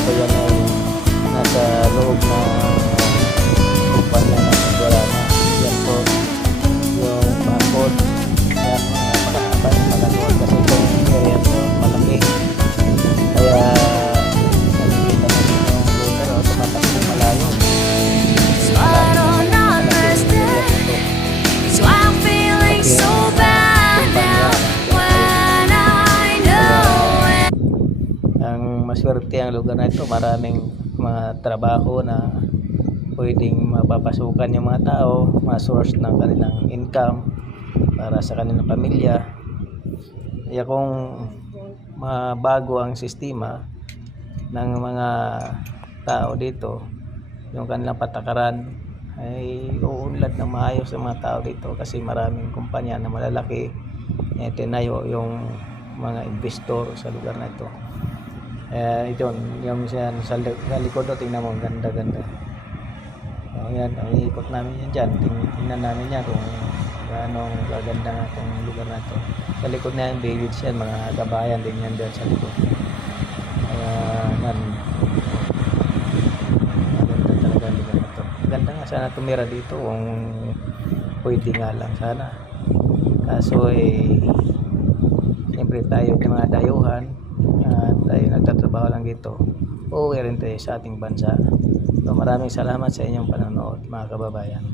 ito yan ay nasa loob ng kumpanya ng Indorama. Yan po yung bakod. Yan, makahaba yung magaluan kasi itong area ito malaki. Kaya nakikita natin yung router o tumatakbo malayo. But on our first day, so I'm feeling so bad now when I know it. Ang maswerte ang lugar na ito, maraming mga trabaho na pwedeng mapapasukan yung mga tao, ma-source ng kanilang income para sa kanilang pamilya. Kaya kung mabago ang sistema ng mga tao dito, yung kanilang patakaran, ay uunlad ng maayos ang mga tao dito kasi maraming kumpanya na malalaki tinayo yung mga investor sa lugar na ito. Ito yung sa likod o, tingnan mo, ganda-ganda. Yan, ang ikot namin yan dyan. Tingnan namin yan kung gaano gaganda nga itong lugar na ito. Sa likod na yan, village yan, mga gabayan din yan dyan sa likod. Yan, maganda talaga ang lugar na ito. Ganda nga sana tumira dito kung pwede nga lang sana. Kaso siyempre tayo yung mga dayuhan at tayo nagtatrabaho lang dito, uuwi rin tayo sa ating bansa. So, maraming salamat sa inyong panonood mga kababayan.